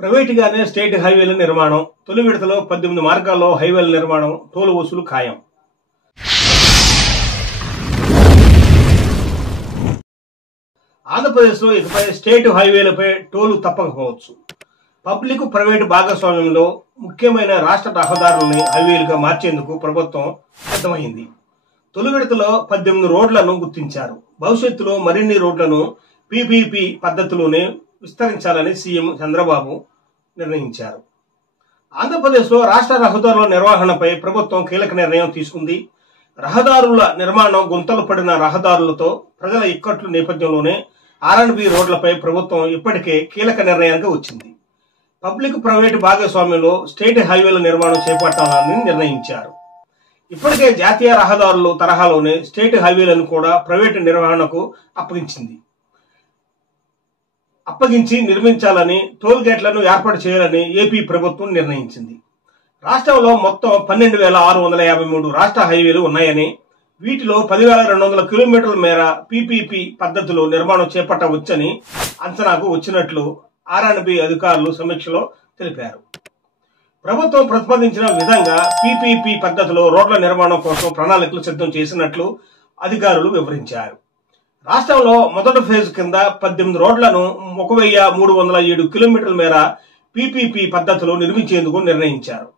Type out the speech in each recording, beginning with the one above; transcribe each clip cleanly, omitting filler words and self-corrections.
ప్రైవేటుగానే state హైవేల నిర్మాణం. తొలి విడతలో 18 మార్గాల్లో హైవేల నిర్మాణం, టోలు వసూలు ఖాయం. ఆంధ్రప్రదేశ్లో ఇకపై స్టేట్ హైవేలపై టోలు తప్పకపోవచ్చు. పబ్లిక్ ప్రైవేటు భాగస్వామ్యంలో ముఖ్యమైన రాష్ట్ర రహదారులని హైవేలుగా మార్చేందుకు ప్రభుత్వం సిద్ధమైంది. తొలి విడతలో 18 రోడ్లను గుర్తించారు. భవిష్యత్తులో మరిన్ని రోడ్లను పీపీపీ పద్ధతిలోనే విస్తరించాలని సీఎం చంద్రబాబు నిర్ణయించారు. ఆంధ్రప్రదేశ్లో రాష్ట్ర రహదారుల నిర్వహణపై ప్రభుత్వం కీలక నిర్ణయం తీసుకుంది. రహదారుల నిర్మాణం గుంతలు పడిన రహదారులతో ప్రజల ఇక్కట్ల నేపథ్యంలోనే R&B రోడ్లపై ప్రభుత్వం ఇప్పటికే కీలక నిర్ణయానికి వచ్చింది. పబ్లిక్ ప్రైవేటు భాగస్వామ్యంలో స్టేట్ హైవేల నిర్మాణం చేపట్టాలని నిర్ణయించారు. ఇప్పటికే జాతీయ రహదారుల తరహాలోనే స్టేట్ హైవేలను కూడా ప్రైవేటు నిర్వహణకు అప్పగించి నిర్మించాలని, టోల్ గేట్లను ఏర్పాటు చేయాలని ఏపీ ప్రభుత్వం నిర్ణయించింది. రాష్ట్రంలో మొత్తం 12,653 రాష్ట్ర హైవేలు ఉన్నాయని, వీటిలో 10,200 కిలోమీటర్ల మేర పీపీపీ పద్ధతిలో నిర్మాణం చేపట్టవచ్చని అంచనాకు వచ్చినట్లు R&B అధికారులు సమీక్షలో తెలిపారు. ప్రభుత్వం ప్రతిపాదించిన విధంగా పీపీపీ పద్ధతిలో రోడ్ల నిర్మాణం కోసం ప్రణాళికలు సిద్ధం చేసినట్లు అధికారులు వివరించారు. రాష్ట్రంలో మొదటి ఫేజ్ కింద 18 రోడ్లను 1,307 కిలోమీటర్ల మేర పీపీపీ పద్ధతిలో నిర్మించేందుకు నిర్ణయించారు.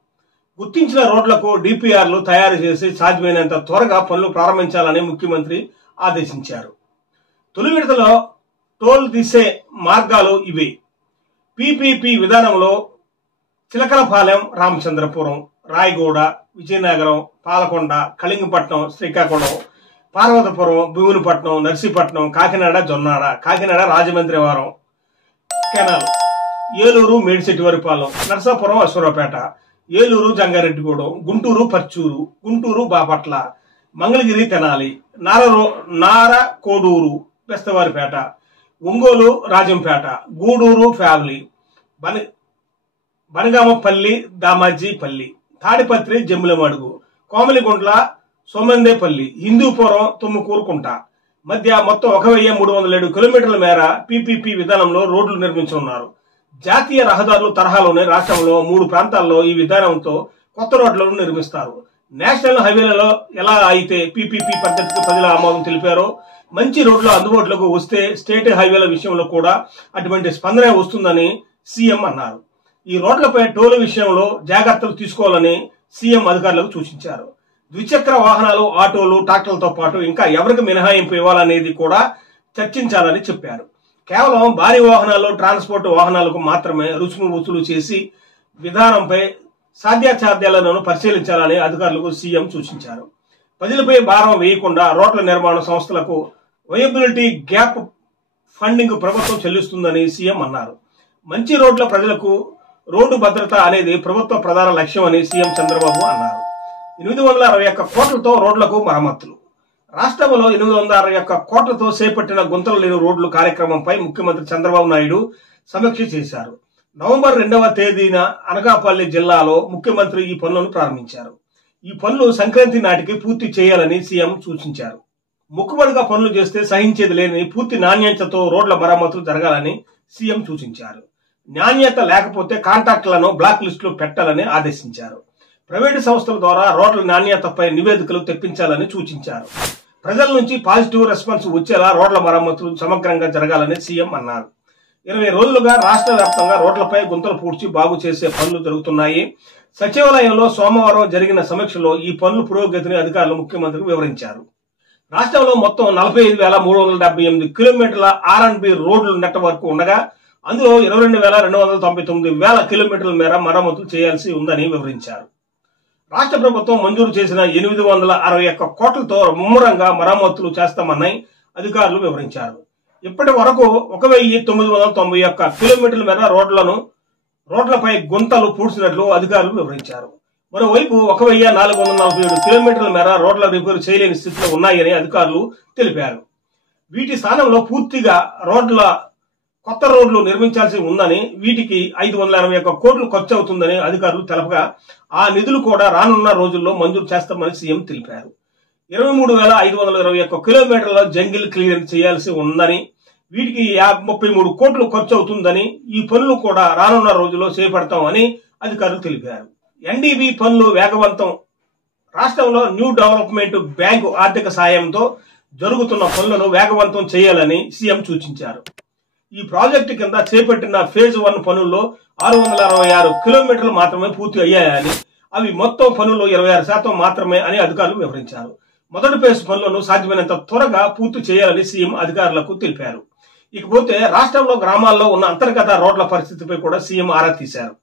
గుర్తించిన రోడ్లకు డిపిఆర్లు తయారు చేసి సాధ్యమైనంత త్వరగా పనులు ప్రారంభించాలని ముఖ్యమంత్రి ఆదేశించారు. తొలి విడతలో టోల్ తీసే మార్గాలు ఇవే. పీపీపీ విధానంలో చిలకలపాలెం, రామచంద్రపురం, రాయగూడ, విజయనగరం, పాలకొండ, కళింగపట్నం, శ్రీకాకుళం, పార్వతపురం, భీమునిపట్నం, నర్సీపట్నం, కాకినాడ, జొన్నాడ, కాకినాడ రాజమండ్రివరం కెనాల్, ఏలూరు మేడిశెట్టివారిపాలెం, నర్సాపురం అశ్వరావుపేట, ఏలూరు జంగారెడ్డిగూడెం, గుంటూరు పర్చూరు, గుంటూరు బాపట్ల, మంగళగిరి తెనాలి, నారకోడూరు బెస్తవారిపేట, ఒంగోలు రాజంపేట, గూడూరు ఫ్యామిలీ, బనగామపల్లి, దామాజీపల్లి, తాడిపత్రి, జమ్ములమడుగు, కోమలిగుంట్ల, సోమందేపల్లి, హిందూపురం, తుమ్మకూరుకుంట మధ్య మొత్తం 1,307 కిలోమీటర్ల మేర పీపీపీ విధానంలో రోడ్లు నిర్మించనున్నారు. జాతీయ రహదారుల తరహాలోనే రాష్ట్రంలో 3 ప్రాంతాల్లో ఈ విధానంతో కొత్త రోడ్లను నిర్మిస్తారు. నేషనల్ హైవేలలో ఎలా అయితే పీపీపీ పద్ధతికి ప్రజల ఆమోదం తెలిపారో, మంచి రోడ్లు అందుబాటులోకి వస్తే స్టేట్ హైవేల విషయంలో కూడా అటువంటి స్పందన వస్తుందని సీఎం అన్నారు. ఈ రోడ్లపై టోల్ విషయంలో జాగ్రత్తలు తీసుకోవాలని సీఎం అధికారులకు సూచించారు. ద్విచక్ర వాహనాలు, ఆటోలు, ట్రాక్టర్లతో పాటు ఇంకా ఎవరికి మినహాయింపు ఇవ్వాలనేది కూడా చర్చించాలని చెప్పారు. కేవలం భారీ వాహనాలు, ట్రాన్స్పోర్ట్ వాహనాలకు మాత్రమే రుసుము వసూలు చేసి విధానంపై సాధ్యాసాధ్యాలను పరిశీలించాలని అధికారులకు సీఎం సూచించారు. ప్రజలపై భారం వేయకుండా రోడ్ల నిర్మాణ సంస్థలకు వయబిలిటీ గ్యాప్ ఫండింగ్ ప్రభుత్వం చెల్లిస్తుందని సీఎం అన్నారు. మంచి రోడ్ల ప్రజలకు రోడ్డు భద్రత అనేది ప్రభుత్వ ప్రధాన లక్ష్యం అని సీఎం చంద్రబాబు అన్నారు. 861 కోట్లతో రోడ్లకు మరమ్మతులు. రాష్ట్రంలో 861 కోట్లతో చేపట్టిన గుంతలు లేని రోడ్లు కార్యక్రమంపై ముఖ్యమంత్రి చంద్రబాబు నాయుడు సమీక్ష చేశారు. నవంబర్ 2వ తేదీన అనకాపల్లి జిల్లాలో ముఖ్యమంత్రి ఈ పనులను ప్రారంభించారు. ఈ పనులు సంక్రాంతి నాటికి పూర్తి చేయాలని సీఎం సూచించారు. మొక్కుబడిగా పనులు చేస్తే సహించేది లేని పూర్తి నాణ్యతతో రోడ్ల మరమ్మతులు జరగాలని సీఎం సూచించారు. నాణ్యత లేకపోతే కాంట్రాక్టులను బ్లాక్ లిస్టులో పెట్టాలని ఆదేశించారు. ప్రైవేటు సంస్థల ద్వారా రోడ్ల నాణ్యతపై నివేదికలు తెప్పించాలని సూచించారు. ప్రజల నుంచి పాజిటివ్ రెస్పాన్స్ వచ్చేలా రోడ్ల మరమ్మతులు సమగ్రంగా జరగాలని సీఎం అన్నారు. 20 రోజులుగా రాష్ట్ర వ్యాప్తంగా రోడ్లపై గుంతలు పూడ్చి బాగు చేసే పనులు జరుగుతున్నాయి. సచివాలయంలో సోమవారం జరిగిన సమీక్షలో ఈ పనుల పురోగతిని అధికారులు ముఖ్యమంత్రికి వివరించారు. రాష్ట్రంలో మొత్తం 45,378 కిలోమీటర్ల R&B రోడ్ల నెట్వర్క్ ఉండగా అందులో 22,299 కిలోమీటర్ల మేర మరమ్మతులు చేయాల్సి ఉందని వివరించారు. రాష్ట్ర ప్రభుత్వం మంజూరు చేసిన 861 కోట్లతో ముమ్మరంగా మరమ్మతులు చేస్తామని అధికారులు వివరించారు. ఇప్పటి వరకు 1,991 కిలోమీటర్ల మేర రోడ్లపై గుంతలు పూడ్చినట్లు అధికారులు వివరించారు. మరోవైపు 1,447 కిలోమీటర్ల మేర రోడ్ల రిపేరు చేయలేని స్థితిలో ఉన్నాయని అధికారులు తెలిపారు. వీటి స్థానంలో పూర్తిగా కొత్త రోడ్లు నిర్మించాల్సి ఉందని, వీటికి 581 కోట్లు ఖర్చు అవుతుందని అధికారులు తెలపగా ఆ నిధులు కూడా రానున్న రోజుల్లో మంజూరు చేస్తామని సీఎం తెలిపారు. 23,521 కిలోమీటర్ల జంగిల్ క్లియరెన్స్ చేయాల్సి ఉందని, వీటికి 33 కోట్లు ఖర్చు అవుతుందని, ఈ పనులు కూడా రానున్న రోజుల్లో చేపడతామని అధికారులు తెలిపారు. ఎన్డీబీ పనులు వేగవంతం. రాష్ట్రంలో న్యూ డెవలప్మెంట్ బ్యాంకు ఆర్థిక సాయంతో జరుగుతున్న పనులను వేగవంతం చేయాలని సీఎం సూచించారు. ఈ ప్రాజెక్టు కింద చేపట్టిన ఫేజ్ 1 పనుల్లో 666 కిలోమీటర్లు మాత్రమే పూర్తి అయ్యాయని, అవి మొత్తం పనుల్లో 26% మాత్రమే అని అధికారులు వివరించారు. మొదటి ఫేజ్ పనులను సాధ్యమైనంత త్వరగా పూర్తి చేయాలని సీఎం అధికారులకు తెలిపారు. ఇకపోతే రాష్ట్రంలో గ్రామాల్లో ఉన్న అంతర్గత రోడ్ల పరిస్థితిపై కూడా సీఎం ఆరా తీశారు.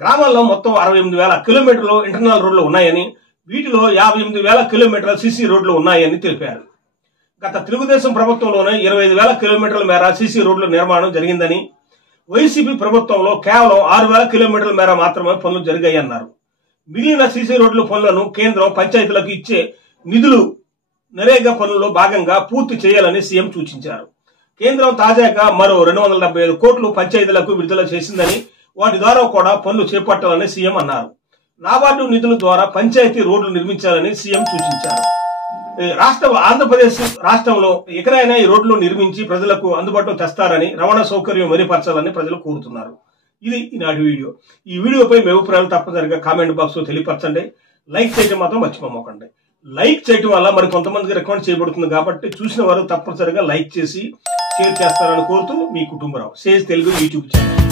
గ్రామాల్లో మొత్తం 68,000 కిలోమీటర్లు ఇంటర్నల్ రోడ్లు ఉన్నాయని, వీటిలో 58,000 కిలోమీటర్ల సీసీ రోడ్లు ఉన్నాయని తెలిపారు. గత తెలుగుదేశం ప్రభుత్వంలోనే 25,000 కిలోమీటర్ల మేర సీసీ రోడ్ల నిర్మాణం జరిగిందని, వైసీపీ ప్రభుత్వంలో కేవలం 6,000 కిలోమీటర్ల మేర మాత్రమే పనులు జరిగాయన్నారు. మిగిలిన సీసీ రోడ్ల పనులను కేంద్రం పంచాయతీలకు ఇచ్చే నిధులు నరేగా పనుల్లో భాగంగా పూర్తి చేయాలని సీఎం సూచించారు. కేంద్రం తాజాగా మరో 275 కోట్లు పంచాయతీలకు విడుదల చేసిందని, వాటి ద్వారా కూడా పనులు చేపట్టాలని సీఎం అన్నారు. నాబార్డు నిధుల ద్వారా పంచాయతీ రోడ్లు నిర్మించాలని సీఎం సూచించారు. ఆంధ్రప్రదేశ్ రాష్ట్రంలో ఎక్కడైనా ఈ రోడ్లు నిర్మించి ప్రజలకు అందుబాటులో తెస్తారని, రవాణా సౌకర్యం మెరుగుపరచాలని ప్రజలు కోరుతున్నారు. ఇది ఈనాటి వీడియో. ఈ వీడియోపై మీ అభిప్రాయాలు తప్పనిసరిగా కామెంట్ బాక్స్ లో తెలియపరచండి. లైక్ చేయడం మాత్రం మర్చిపోకండి. లైక్ చేయడం వల్ల మరి కొంతమందికి రికమెండ్ చేయబడుతుంది కాబట్టి చూసిన వారు తప్పనిసరిగా లైక్ చేసి షేర్ చేస్తారని కోరుతూ మీ Kutumbarao sage Telugu YouTube channel.